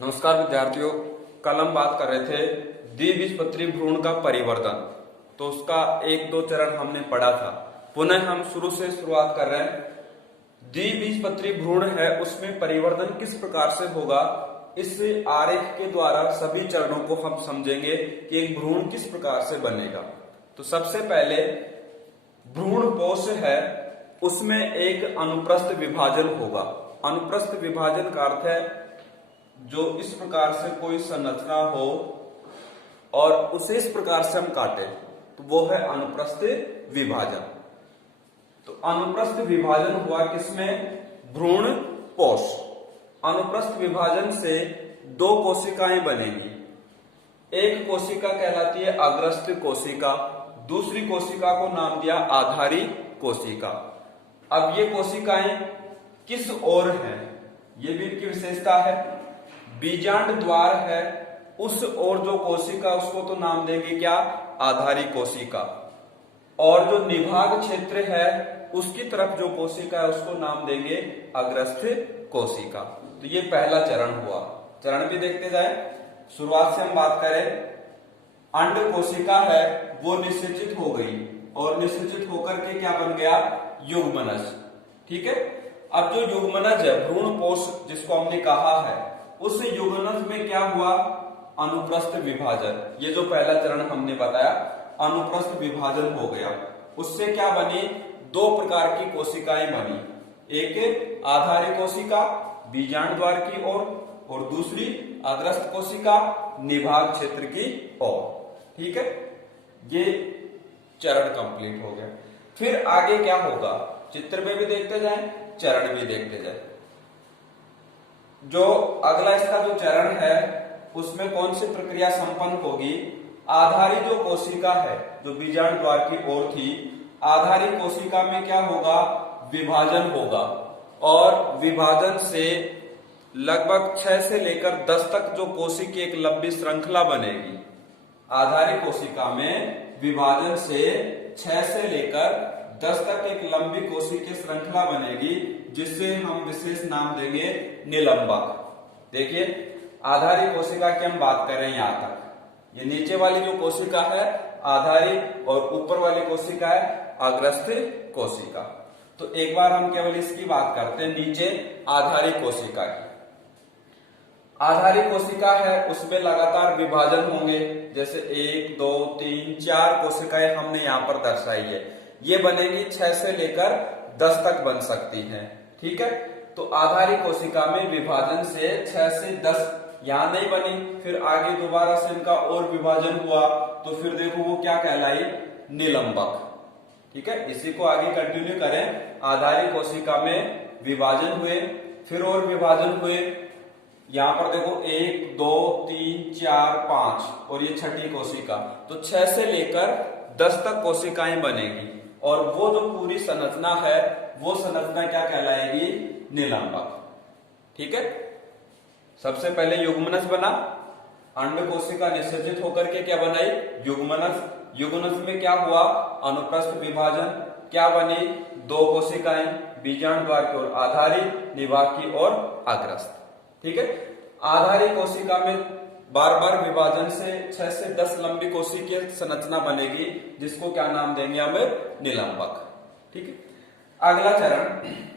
नमस्कार विद्यार्थियों, कल हम बात कर रहे थे द्विबीजपत्री भ्रूण का परिवर्धन। तो उसका एक दो चरण हमने पढ़ा था। पुनः हम शुरू से शुरुआत कर रहे हैं। द्विबीजपत्री भ्रूण है, उसमें परिवर्तन किस प्रकार से होगा, इस आरेख के द्वारा सभी चरणों को हम समझेंगे कि एक भ्रूण किस प्रकार से बनेगा। तो सबसे पहले भ्रूण कोश है, उसमें एक अनुप्रस्थ विभाजन होगा। अनुप्रस्थ विभाजन का अर्थ है जो इस प्रकार से कोई संरचना हो और उसे इस प्रकार से हम काटे, तो वो है अनुप्रस्थ विभाजन। तो अनुप्रस्थ विभाजन हुआ किसमें? भ्रूण कोश। अनुप्रस्थ विभाजन से दो कोशिकाएं बनेगी। एक कोशिका कहलाती है अग्रस्थ कोशिका, दूसरी कोशिका को नाम दिया आधारी कोशिका। अब ये कोशिकाएं किस ओर हैं, ये भी इनकी विशेषता है। बीजांड द्वार है, उस ओर जो कोशिका उसको तो नाम देंगे क्या? आधारी कोशिका। और जो निभाग क्षेत्र है उसकी तरफ जो कोशिका है उसको नाम देंगे अग्रस्थ कोशिका। तो ये पहला चरण हुआ। चरण भी देखते जाए। शुरुआत से हम बात करें, अंड कोशिका है वो निषेचित हो गई और निषेचित होकर के क्या बन गया? युग्मनज। ठीक है। अब जो युग्मनज है, भ्रूण कोश जिसको हमने कहा है, उस युग्मनज में क्या हुआ? अनुप्रस्थ विभाजन। ये जो पहला चरण हमने बताया, अनुप्रस्थ विभाजन हो गया। उससे क्या बनी? दो प्रकार की कोशिकाएं बनी। एक आधारी कोशिका बीजांड द्वार की ओर और दूसरी अग्रस्थ कोशिका निभाग क्षेत्र की ओर। ठीक है, ये चरण कंप्लीट हो गया। फिर आगे क्या होगा, चित्र में भी देखते जाएं, चरण भी देखते जाएं। जो अगला इसका जो चरण है उसमें कौन सी प्रक्रिया संपन्न होगी? आधारी जो कोशिका है जो बीजांड द्वार की ओर थी, आधारी कोशिका में क्या होगा? विभाजन होगा। और विभाजन से लगभग 6 से लेकर 10 तक जो कोशिका की एक लंबी श्रृंखला बनेगी। आधारी कोशिका में विभाजन से 6 से लेकर 10 तक एक लंबी कोशिका की श्रृंखला बनेगी, जिससे हम विशेष नाम देंगे निलंबक। देखिए, आधारी कोशिका की हम बात कर रहे हैं यहां तक। ये नीचे वाली जो कोशिका है आधारी और ऊपर वाली कोशिका है अग्रस्थ कोशिका। तो एक बार हम केवल इसकी बात करते हैं, नीचे आधारी कोशिका की। आधारी कोशिका है, उसमें लगातार विभाजन होंगे। जैसे 1 2 3 4 कोशिकाएं हमने यहां पर दर्शाई है। ये बनेगी 6 से लेकर 10 तक बन सकती हैं। ठीक है। तो आधारी कोशिका में विभाजन से 6 से 10 यहां नहीं बनी, फिर आगे दोबारा से इनका और विभाजन हुआ, तो फिर देखो वो क्या कहलाई? निलंबक। ठीक है, इसी को आगे कंटिन्यू करें। आधारी कोशिका में विभाजन हुए, फिर और विभाजन हुए। यहां पर देखो 1 2 3 4 5 और ये छठी कोशिका। तो 6 से लेकर 10 तक कोशिकाएं बनेगी और वो जो पूरी संरचना है वो संरचना क्या कहलाएगी? निलंबक। ठीक है। सबसे पहले युग्मनज बना, अंड कोशिका निषेचित होकर के क्या बनाई? युग्मनज। युग्मनज में क्या हुआ? अनुप्रस्थ विभाजन। क्या बनी? दो कोशिकाएं, बीजांड द्वार की ओर आधारी, निभाग की ओर अग्रस्थ। ठीक है। आधारी कोशिका में बार बार विभाजन से 6 से 10 लंबी कोशिका की संरचना बनेगी, जिसको क्या नाम देंगे हम? निलंबक। ठीक है। अगला चरण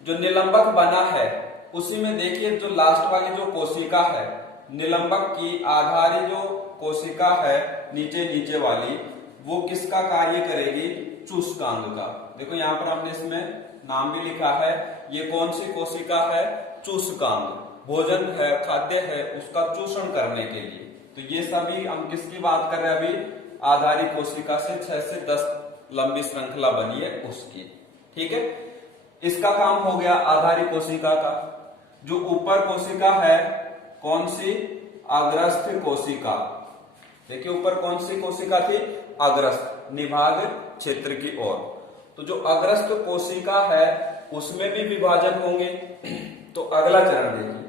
जो निलंबक बना है उसी में देखिए, जो लास्ट वाली जो कोशिका है निलंबक की, आधारी जो कोशिका है नीचे नीचे वाली, वो किसका कार्य करेगी? चूषकांग का। देखो यहां पर हमने इसमें नाम भी लिखा है। ये कौन सी कोशिका है? चूषकांग। भोजन है, खाद्य है, उसका चूषण करने के लिए। तो ये सभी हम किसकी बात कर रहे हैं अभी? आधारी कोशिका से 6 से 10 लंबी श्रृंखला बनी है उसकी। ठीक है। इसका काम हो गया आधारी कोशिका का। जो ऊपर कोशिका है कौन सी? अग्रस्थ कोशिका। देखिए ऊपर कौन सी कोशिका थी? अग्रस्थ, निभाग क्षेत्र की ओर। तो जो अग्रस्थ कोशिका है उसमें भी विभाजन होंगे। तो अगला चरण देखिए,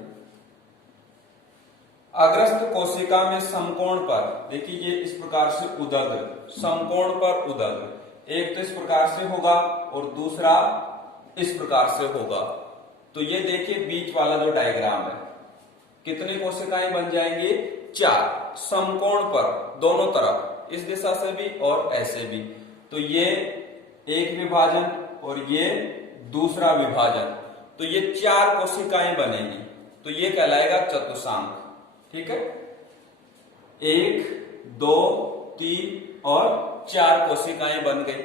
अग्रस्थ कोशिका में समकोण पर, देखिए ये इस प्रकार से उदग, समकोण पर उदग, एक तो इस प्रकार से होगा और दूसरा इस प्रकार से होगा। तो ये देखिए बीच वाला जो डायग्राम है, कितनी कोशिकाएं बन जाएंगी? 4, समकोण पर दोनों तरफ, इस दिशा से भी और ऐसे भी। तो ये एक विभाजन और ये दूसरा विभाजन, तो ये 4 कोशिकाएं बनेगी, तो ये कहलाएगा चतुर्थांश। ठीक है, 1, 2, 3 और 4 कोशिकाएं बन गई।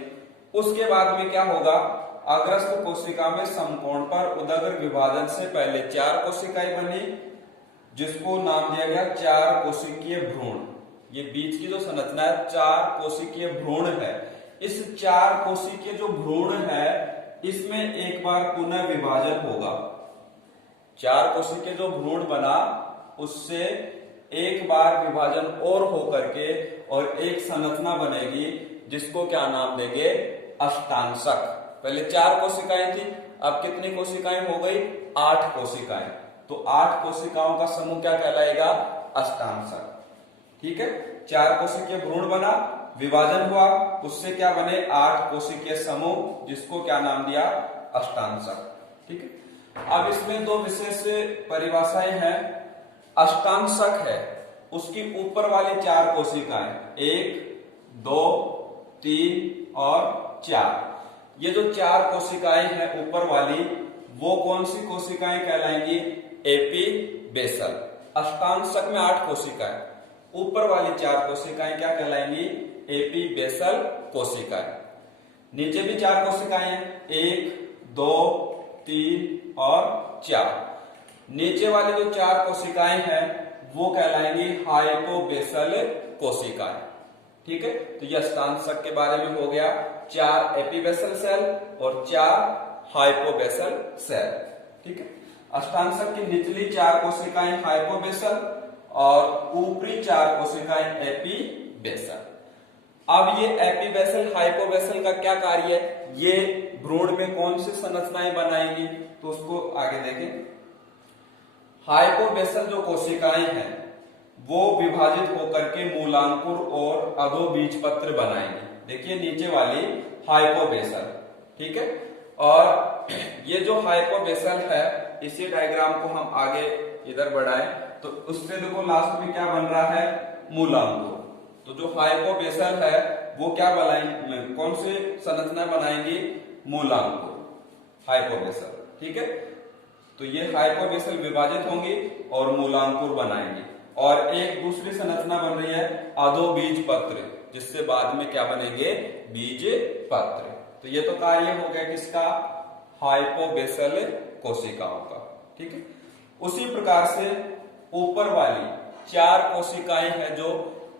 उसके बाद में क्या होगा? अग्रस्थ कोशिका में समकोण पर उदग्र विभाजन से पहले 4 कोशिकाएं बनी, जिसको नाम दिया गया 4 कोशिकीय भ्रूण। ये बीच की जो संरचना है 4 कोशिकीय भ्रूण है। इस 4 कोशिकीय जो भ्रूण है इसमें एक बार पुनः विभाजन होगा। 4 कोशिकीय जो भ्रूण बना उससे एक बार विभाजन और होकर के और एक संरचना बनेगी, जिसको क्या नाम देंगे? अष्टांशक। पहले 4 कोशिकाएं थी, अब कितनी कोशिकाएं हो गई? 8 कोशिकाएं। तो 8 कोशिकाओं का समूह क्या कहलाएगा? अष्टांशक। ठीक है, 4 कोशिकीय भ्रूण बना, विभाजन हुआ, उससे क्या बने? 8 कोशिकीय समूह, जिसको क्या नाम दिया? अष्टांशक। ठीक है, अब इसमें 2 विशेष परिभाषाएं हैं। अष्टांशक है उसकी ऊपर वाली 4 कोशिकाएं, 1, 2, 3 और 4। ये जो 4 कोशिकाएं हैं ऊपर वाली, वो कौन सी कोशिकाएं कहलाएंगी? AP basal. अष्टांशक में 8 कोशिकाएं, ऊपर वाली 4 कोशिकाएं क्या कहलाएंगी? एपी बेसल कोशिकाएं। नीचे भी 4 कोशिकाएं हैं, 1, 2, 3 और 4। नीचे वाली जो 4 कोशिकाएं हैं वो कहलाएंगी हाइपोबेसल कोशिकाएं। ठीक है, तो ये अष्टांशक के बारे में हो गया। 4 एपीबेसल सेल और 4 हाइपोबेसल सेल। ठीक है, अष्टांशक की निचली 4 कोशिकाएं हाइपोबेसल और ऊपरी 4 कोशिकाएं एपीबेसल। अब ये एपीबेसल हाइपोबेसल का क्या कार्य है? ये भ्रूण में कौन सी संरचनाएं बनाएंगी? तो उसको आगे देखें। हाइपोबेसल जो कोशिकाएं हैं वो विभाजित होकर के मूलांकुर और अधोबीजपत्र बनाएंगे। देखिए नीचे वाली हाइपोबेसल। ठीक है, और ये जो हाइपोबेसल है, इसी डायग्राम को हम आगे इधर बढ़ाएं तो उससे देखो लास्ट में क्या बन रहा है? मूलांकुर। तो जो हाइपोबेसल है वो क्या बनाएंगे? कौन सी संरचना बनाएंगी? मूलांकुर, हाइपोबेसल। ठीक है, तो ये हाइपोबेसल विभाजित होंगी और मूलांकुर बनाएंगे। और एक दूसरी संरचना बन रही है अधोबीजपत्र, जिससे बाद में क्या बनेंगे? बीज पत्र। तो ये तो कार्य हो गया किसका? हाइपोबेसल कोशिकाओं का। ठीक है, उसी प्रकार से ऊपर वाली 4 कोशिकाएं हैं जो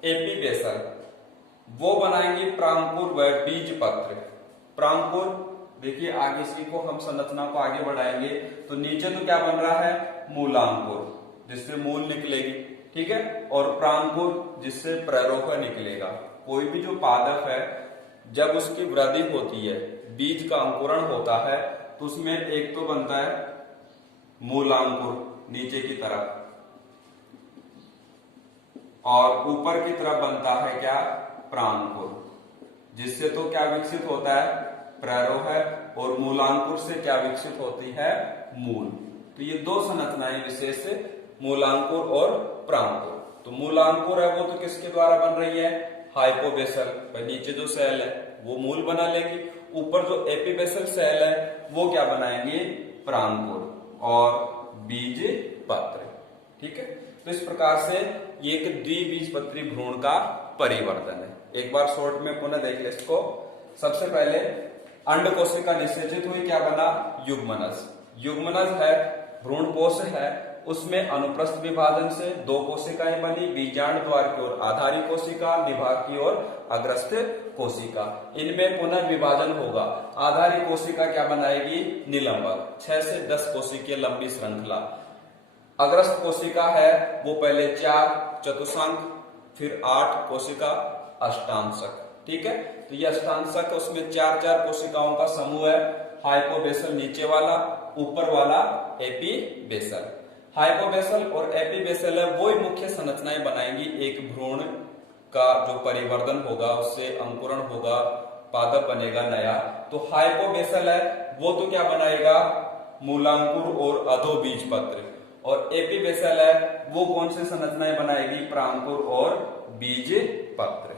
एपीबेसल, वो बनाएंगी प्रांकुर व बीज पत्र। प्रांकुर, देखिए आगे इसी को हम संरचना को आगे बढ़ाएंगे तो नीचे तो क्या बन रहा है? मूलांकुर, जिससे मूल निकलेगी। ठीक है, और प्रांकुर, जिससे प्ररोह निकलेगा। कोई भी जो पादप है जब उसकी वृद्धि होती है, बीज का अंकुरण होता है, तो उसमें एक तो बनता है मूलांकुर नीचे की तरफ, और ऊपर की तरफ बनता है क्या? प्रांकुर, जिससे तो क्या विकसित होता है? प्ररोह। और मूलांकुर से क्या विकसित होती है? मूल। तो ये 2 संरचनाएं विशेष, मूलांकुर और प्रांकुर। तो मूलांकुर है वो तो किसके द्वारा बन रही है? हाइपोबेसल। नीचे जो सेल है वो मूल बना लेगी, ऊपर जो एपीबेसल सेल है वो क्या बनाएंगे? प्रांकुर और बीज पत्र। ठीक है, तो इस प्रकार से ये एक द्विबीजपत्री भ्रूण का परिवर्तन है। एक बार शॉर्ट में पुनः देख ले इसको। सबसे पहले अंड कोशिका निषेचित हुई, क्या बना? युग्मनज। युग्मनज है, भ्रूणपोष है, उसमें अनुप्रस्थ विभाजन से 2 कोशिकाएं बनी, बीजांड द्वार की ओर आधारी कोशिका, निभाग की ओर अग्रस्थ कोशिका। इनमें पुनर्विभाजन होगा। आधारी कोशिका क्या बनाएगी? निलंबक, 6 से 10 कोशिकीय लंबी श्रृंखला। अग्रस्थ कोशिका है वो पहले 4 चतुर्थांश, फिर 8 कोशिका अष्टांशक। ठीक है, तो ये अष्टांशक, उसमें 4 कोशिकाओं का समूह है। हाइपोबेसल नीचे वाला, ऊपर वाला एपीबेसल। हाइपोबेसल और एपीबेसल है वो मुख्य संरचनाएं बनाएंगी। एक भ्रूण का जो परिवर्तन होगा, उससे अंकुरण होगा, पादप बनेगा नया। तो हाइपोबेसल है वो तो क्या बनाएगा? मूलांकुर और अधोबीज पत्र। और एपीबेसल है वो कौन सी संरचनाएं बनाएगी, प्रांकुर और बीज पत्र।